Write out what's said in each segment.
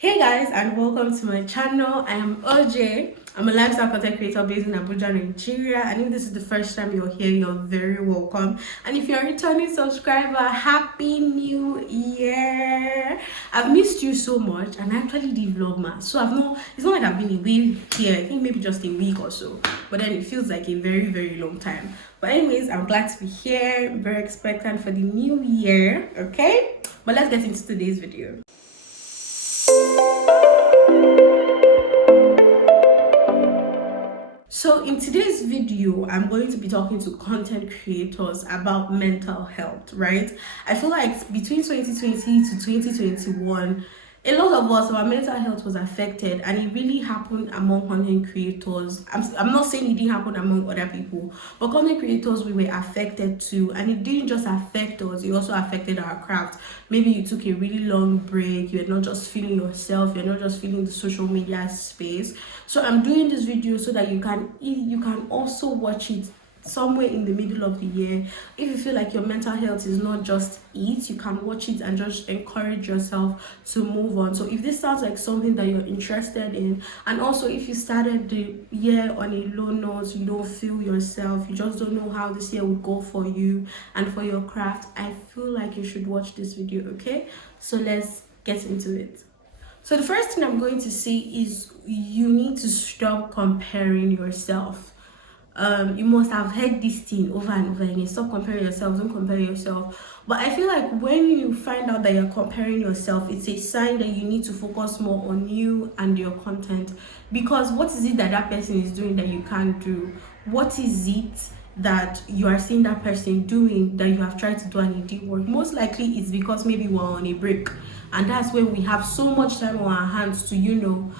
Hey guys, and welcome to my channel. I am OJ. I'm a lifestyle content creator based in Abuja, Nigeria. And if this is the first time you're here, you're very welcome. And if you're a returning subscriber, happy new year. I've missed you so much, and I actually did vlogmas, so it's not like I've been away here. I think maybe just a week or so, but then it feels like a very long time. But anyways, I'm glad to be here. I'm very expectant for the new year. Okay, but let's get into today's video. So in today's video, I'm going to be talking to content creators about mental health, right? I feel like between 2020 to 2021, a lot of us, our mental health was affected, and it really happened among content creators. I'm not saying it didn't happen among other people, but content creators, we were affected too. And it didn't just affect us, it also affected our craft. Maybe you took a really long break, you're not just feeling yourself, you're not just feeling the social media space. So I'm doing this video so that you can also watch it somewhere in the middle of the year. If you feel like your mental health is not just it, you can watch it and just encourage yourself to move on. So if this sounds like something that you're interested in, and also if you started the year on a low note, you don't feel yourself, you just don't know how this year would go for you and for your craft, I feel like you should watch this video. Okay, so let's get into it. So the first thing I'm going to say is you need to stop comparing yourself. You must have heard this thing over and over again. Stop comparing yourself, don't compare yourself. But I feel like when you find out that you're comparing yourself, it's a sign that you need to focus more on you and your content. Because what is it that that person is doing that you can't do? What is it that you are seeing that person doing that you have tried to do and it didn't work? Most likely it's because maybe we're on a break, and that's when we have so much time on our hands to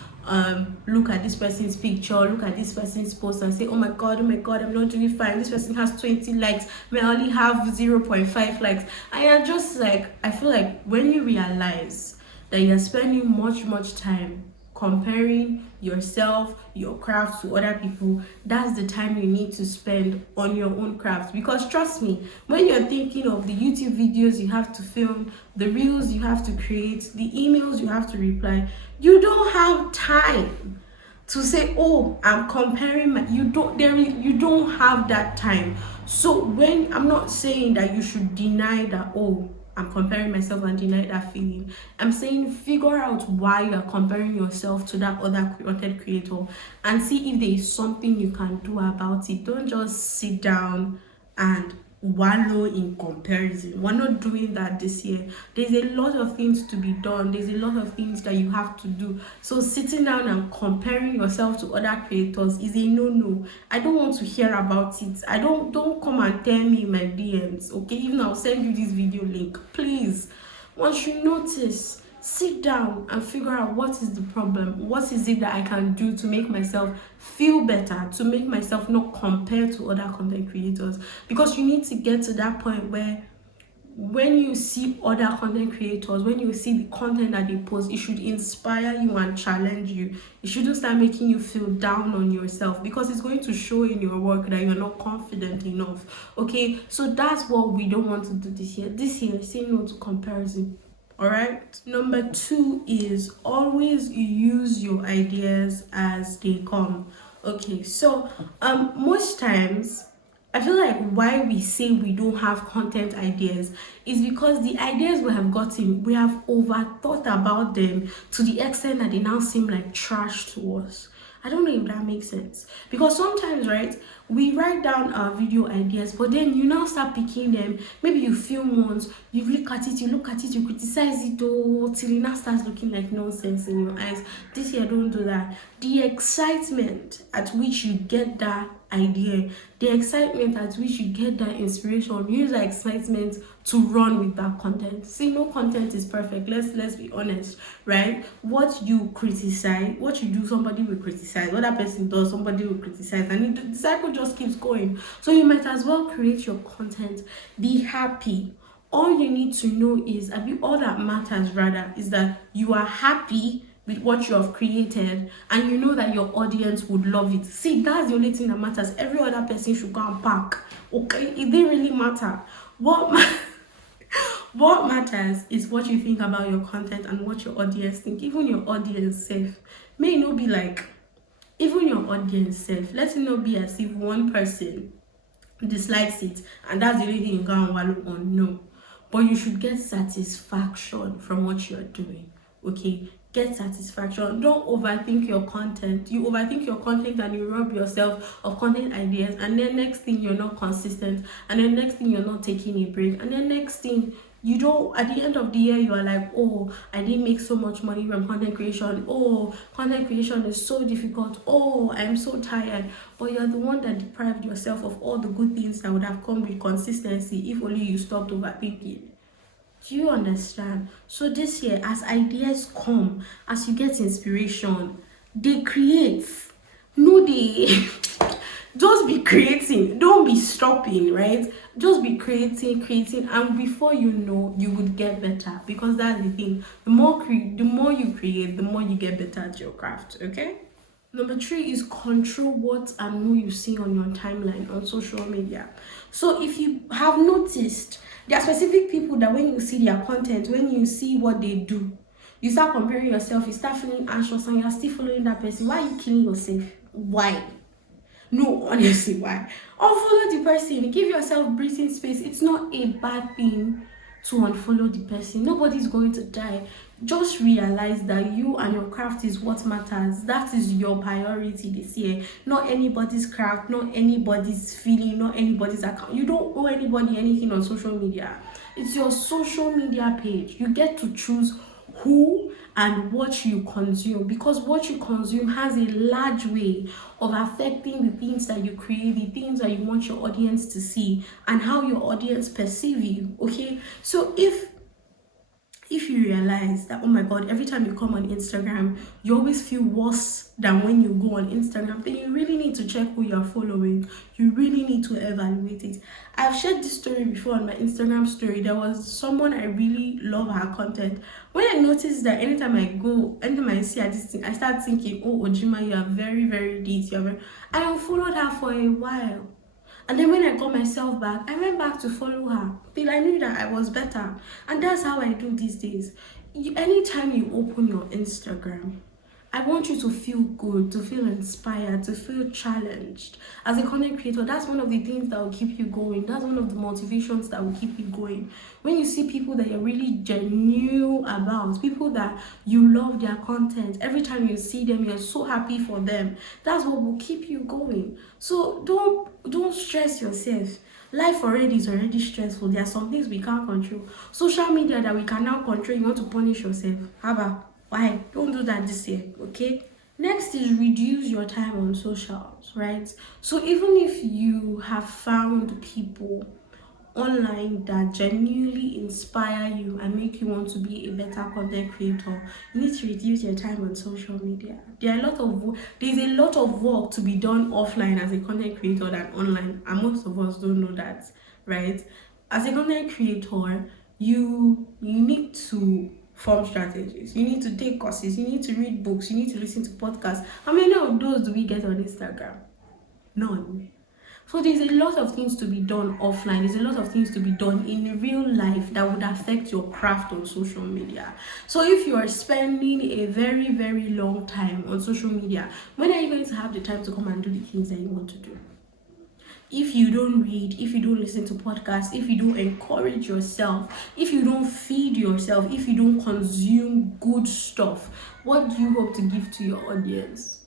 look at this person's picture, look at this person's post and say, oh my god, I'm not doing fine, this person has 20 likes, may I only have 0.5 likes. And you're just like, I feel like when you realize that you're spending much time comparing yourself, your craft to other people, that's the time you need to spend on your own craft. Because trust me, when you're thinking of the YouTube videos you have to film, the reels you have to create, the emails you have to reply, you don't have time to say, oh, I'm comparing you don't have that time. So when I'm not saying that you should deny that, oh, I'm comparing myself, and deny that feeling. I'm saying figure out why you're comparing yourself to that other content creator and see if there is something you can do about it. Don't just sit down and wallow in comparison. We're not doing that this year. There's a lot of things to be done. There's a lot of things that you have to do. So sitting down and comparing yourself to other creators is a no. I don't want to hear about it. Don't come and tell me in my DMs, okay? Even I'll send you this video link, please. Once you notice, sit down and figure out what is the problem. What is it that I can do to make myself feel better, to make myself not compare to other content creators? Because you need to get to that point where when you see other content creators, when you see the content that they post, it should inspire you and challenge you. It shouldn't start making you feel down on yourself, because it's going to show in your work that you're not confident enough. Okay, so that's what we don't want to do this year. This year, say no to comparison. All right. Number 2 is always use your ideas as they come. Okay, so most times I feel like why we say we don't have content ideas is because the ideas we have gotten, we have overthought about them to the extent that they now seem like trash to us. I don't know if that makes sense. Because sometimes, right, we write down our video ideas, but then you now start picking them. Maybe you film once, you look at it, you criticize it, oh, till it now starts looking like nonsense in your eyes. This year, don't do that. The excitement at which you get that idea, the excitement at which you get that inspiration, use that excitement to run with that content. See, no content is perfect. Let's be honest, right? What you criticize, what you do, somebody will criticize. What that person does, somebody will criticize, and the cycle just keeps going. So you might as well create your content. Be happy. All you need to know is, all that matters rather, is that you are happy with what you have created, and you know that your audience would love it. See, that's the only thing that matters. Every other person should go and pack. Okay, it didn't really matter. What matters is what you think about your content and what your audience think. Even your audience self may not be like, even your audience self, let it not be as if one person dislikes it and that's the only thing you go and wallow on. No, but you should get satisfaction from what you're doing. Okay, get satisfaction. Don't overthink your content. You overthink your content and you rob yourself of content ideas, and then next thing you're not consistent, and then next thing you're not taking a break, and then next thing you don't, at the end of the year you are like, oh, I didn't make so much money from content creation. Oh, content creation is so difficult. Oh, I'm so tired. But you're the one that deprived yourself of all the good things that would have come with consistency if only you stopped overthinking. Do you understand? So this year, as ideas come, as you get inspiration, they create. No, they just be creating. Don't be stopping, right? Just be creating, and before you know, you would get better, because that's the thing. The more you create, the more you get better at your craft. Okay. Number 3 is control what and who you see on your timeline on social media. So if you have noticed, there are specific people that when you see their content, when you see what they do, you start comparing yourself, you start feeling anxious, and you're still following that person. Why are you killing yourself? Why? No, honestly, why? Unfollow the person. Give yourself breathing space. It's not a bad thing to unfollow the person. Nobody's going to die. Just realize that you and your craft is what matters. That is your priority this year. Not anybody's craft, not anybody's feeling, not anybody's account. You don't owe anybody anything on social media. It's your social media page. You get to choose who and what you consume, because what you consume has a large way of affecting the things that you create, the things that you want your audience to see, and how your audience perceive you. Okay, so if you realize that, oh my god, every time you come on Instagram you always feel worse than when you go on Instagram, then you really need to check who you're following. You really need to evaluate it. I've shared this story before on my Instagram story. There was someone I really love her content. When I noticed that anytime I see her this thing, I start thinking, oh, Ojima, you are very, very this, I unfollowed her for a while. And then when I got myself back, I went back to follow her till I knew that I was better. And that's how I do these days. Anytime you open your Instagram, I want you to feel good, to feel inspired, to feel challenged. As a content creator, that's one of the things that will keep you going. That's one of the motivations that will keep you going. When you see people that you're really genuine about, people that you love their content, every time you see them, you're so happy for them. That's what will keep you going. So don't stress yourself. Life already is already stressful. There are some things we can't control. Social media that we can now control, you want to punish yourself. How about? Why? Don't do that this year, okay? Next is reduce your time on socials, right? So even if you have found people online that genuinely inspire you and make you want to be a better content creator, you need to reduce your time on social media. There's a lot of work to be done offline as a content creator than online, and most of us don't know that, right? As a content creator, you need to form strategies, you need to take courses, you need to read books, you need to listen to podcasts. How many of those do we get on Instagram? None. So there's a lot of things to be done offline. There's a lot of things to be done in real life that would affect your craft on social media. So if you are spending a very, very long time on social media, when are you going to have the time to come and do the things that you want to do? If you don't read, if you don't listen to podcasts, if you don't encourage yourself, if you don't feed yourself, if you don't consume good stuff, what do you hope to give to your audience?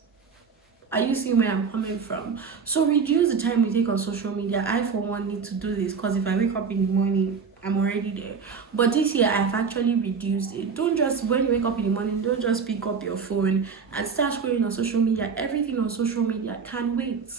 Are you seeing where I'm coming from? So reduce the time you take on social media. I, for one, need to do this, because if I wake up in the morning, I'm already there. But this year, I've actually reduced it. Don't just, when you wake up in the morning, don't just pick up your phone and start scrolling on social media. Everything on social media can wait.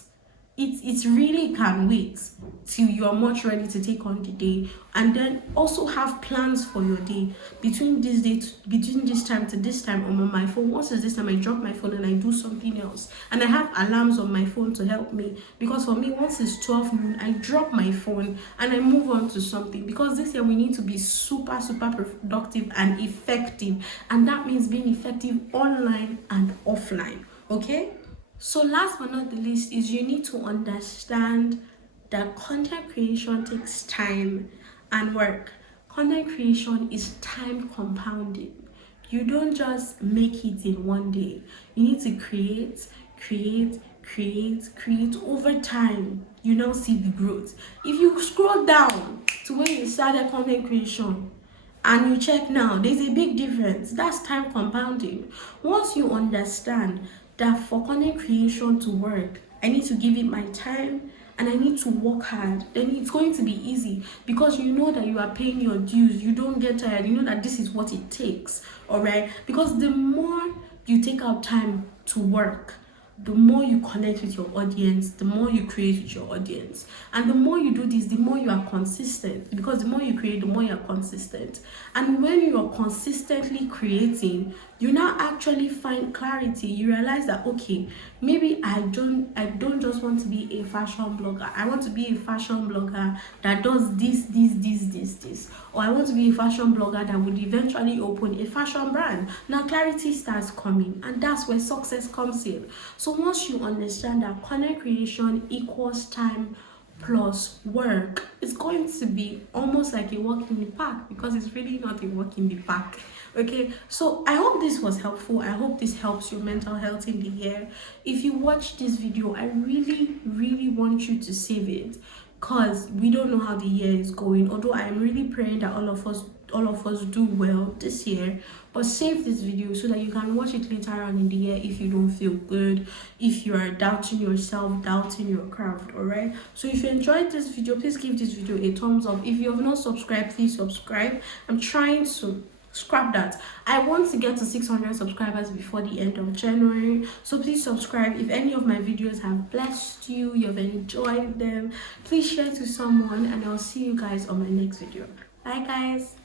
It really can wait till you are much ready to take on the day. And then also have plans for your day. Between this time to this time, I'm on my phone. Once it's this time, I drop my phone and I do something else. And I have alarms on my phone to help me, because for me, once it's 12 noon, I drop my phone and I move on to something. Because this year we need to be super productive and effective, and that means being effective online and offline. Okay. So last but not the least is you need to understand that content creation takes time and work. content creation is time compounding. You don't just make it in one day. You need to create over time. You now see the growth. If you scroll down to when you started content creation and you check now, there's a big difference. That's time compounding. Once you understand that for content creation to work, I need to give it my time and I need to work hard, then it's going to be easy because you know that you are paying your dues. You don't get tired. You know that this is what it takes. All right. Because the more you take out time to work, the more you connect with your audience, the more you create with your audience. And the more you do this, the more you are consistent. Because the more you create, the more you are consistent. And when you are consistently creating, you now actually find clarity. You realize that, okay, maybe I don't just want to be a fashion blogger. I want to be a fashion blogger that does this. Or I want to be a fashion blogger that would eventually open a fashion brand. Now clarity starts coming, and that's where success comes in. So once you understand that content creation equals time plus work, it's going to be almost like a walk in the park, because it's really not a walk in the park. Okay, so I hope this was helpful. I hope this helps your mental health in the year. If you watch this video, I really want you to save it, because we don't know how the year is going. Although I am really praying that all of us do well this year, but save this video so that you can watch it later on in the year if you don't feel good, if you are doubting yourself, doubting your craft. All right, so if you enjoyed this video, please give this video a thumbs up. If you have not subscribed, please subscribe. I'm trying to scrap that. I want to get to 600 subscribers before the end of January, so please subscribe. If any of my videos have blessed you, you've enjoyed them, please share to someone, and I'll see you guys on my next video. Bye guys.